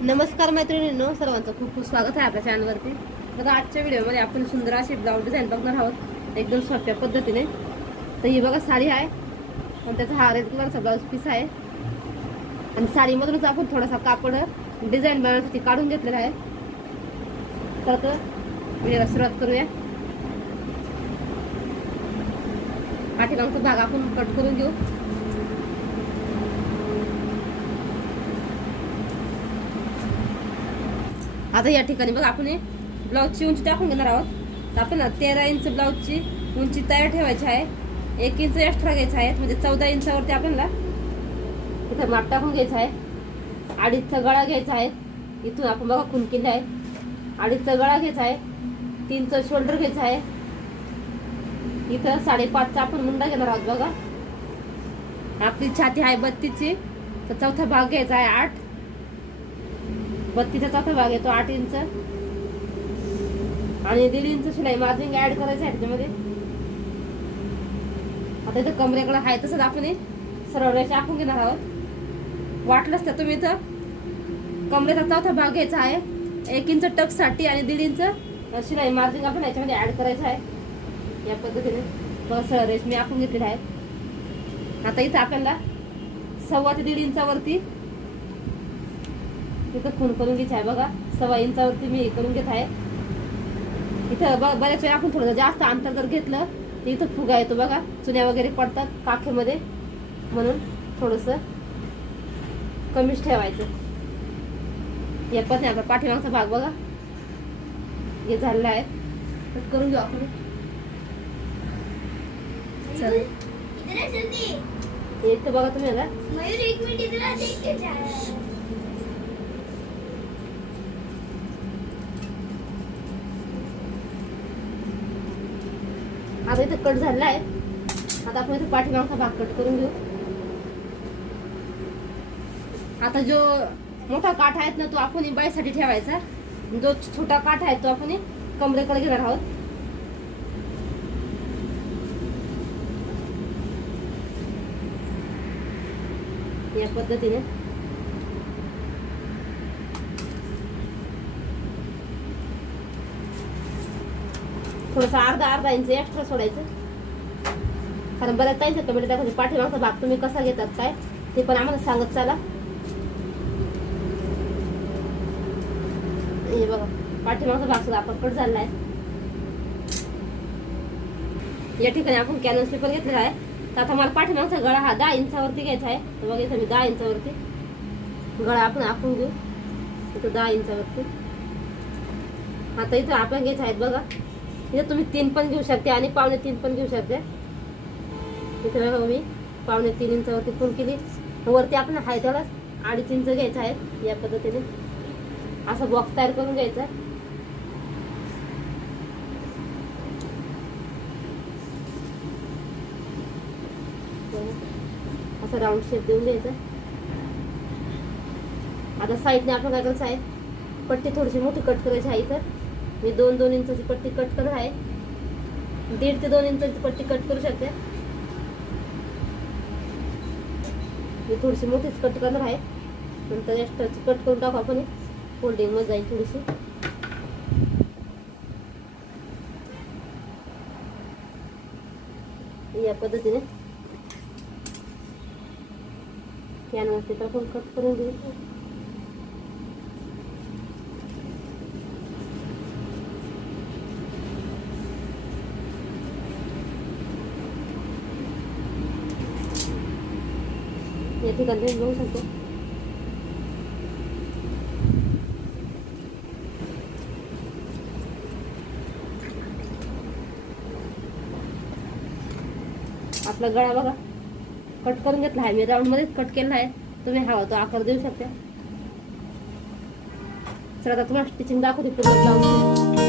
नमस्कार मैत्रिणींनो, सर्वांचं खूप खूप स्वागत आहे आपल्या चॅनलवरती. बघा, आजच्या व्हिडिओमध्ये आपण सुंदर अशी ब्लाऊज डिझाईन बघणार आहोत एकदम सोप्या पद्धतीने. तर ही बघा साडी आहे आणि त्याचा हा रेड कलरचा ब्लाऊज पीस आहे आणि साडीमधूनच आपण थोडासा कापड डिझाईन बनवण्यासाठी काढून घेतलेला आहे. तर आता व्हिडिओला सुरुवात करूया. पाठीमागचा भाग आपण कट करून घेऊ. आता या ठिकाणी बघा आपण ब्लाऊजची उंची टाकून घेणार आहोत. तर आपण 13 इंच ब्लाऊजची उंची तयार ठेवायची आहे. 1 इंच एक्स्ट्रा घ्यायचं आहे, म्हणजे 14 इंचावरती आपल्याला इथं माप टाकून घ्यायचं आहे. 2.5चा गळा घ्यायचा आहे. इथून आपण बघा खून केली आहे. 2.5चा गळा घ्यायचा आहे. 3चं शोल्डर घ्यायचं आहे. इथं 5.5चा आपण मुंडा घेणार आहोत. बघा, आपली छाती आहे 32ची, तर चौथा भाग घ्यायचा आहे 8. 32चा चौथा भाग येतो 8 इंच आणि 1.5 इंच शिलाई मार्जिन ऍड करायचं आहे त्याच्यामध्ये. आता इथं कमरेकडे आहे तसंच आपण सरळ रेषा आखून घेणार आहोत. वाटलंच तर तुम्ही इथं कमरेचा चौथा भाग घ्यायचा आहे. 1 इंच टक साठी आणि 1.5 इंच शिलाई मार्जिन आपण याच्यामध्ये ऍड करायचं आहे. या पद्धतीने बघा सरळ रेष मी आखून घेतलेली आहे. आता इथं आपल्याला 1.25 ते 1.5 इंचावरती इथं खून करून घ्यायची आहे. बघा 1.25 इंचावरती मी करून घेत आहे. इथं बऱ्याच वेळा आपण थोडं जास्त अंतर जर घेतलं तर इथं फुगा येतो. बघा, चुन्या वगैरे पडतात काखेमध्ये, म्हणून थोडंसं कमीच ठेवायचं. या पद्धतीने आपला पाठीमागचा भाग बघा हे झालेला आहे. कट करून घेऊ आपण. इथं बघा तुम्ही आता आता इथं कट झालेला आहे. आता आपण इथं पाठीमागचा भाग कट करून घेऊ. आता जो मोठा काठ आहे ना, तो आपण बाईसाठी ठेवायचा. जो छोटा काठ आहे तो आपण कमरेकडे घेणार आहोत. या पद्धतीने थोडंसं अर्धा इंच एक्स्ट्रा सोडायचं, कारण बऱ्याच टाइमच्या कमेंट टाकायचे पाठीमागचा भाग तुम्ही कसा घेतात काय ते पण आम्हाला सांगत चला. हे बघा पाठीमागचा भाग सुद्धा आपण कट झालेला आहे. या ठिकाणी आपण कॅनव्हास पेपर घेतलेला आहे. तर आता मला पाठीमागचा गळा हा 10 इंचावरती घ्यायचा आहे. तर बघा इथं मी 10 इंचावरती गळा आपण आखून घेऊ. इथं 10 इंचावरती. आता इथं आपण घ्यायचं आहेत बघा, इथं तुम्ही 3 पण घेऊ शकते आणि 3.25 पण घेऊ शकते. इथे बघा मी 3.25 इंचावरती खून केली. वरती आपण हाय त्याला 2.5 इंच घ्यायचं आहे. या पद्धतीने असा बॉक्स तयार करून घ्यायचा. असा राऊंड शेप देऊन द्यायचा. आता साईडने आपण काय करायचं आहे, पट्टी थोडीशी मोठी कट करायची आहे. इथं मी 2 इंचाची पट्टी कट करत आहे. 1.5 ते 2 इंचाची पट्टी कट करू शकते. मी थोडीशी मोठीच कट करणार आहे. नंतर एक्स्ट्राची कट करून टाकू आपण. फोल्डिंग मध्ये जाईल थोडीशी. या पद्धतीने कॅनव्हास पेपर पण कट करून घेऊ. या ठिकाणी बघू शकतो. आपला गळा बघा कट करून घेतला आहे. मी राऊंड मध्येच कट केला आहे. तुम्ही हवा तो आकार देऊ शकता. चला आता तुम्हाला स्टिचिंग दाखवते पूर्ण ब्लाऊज.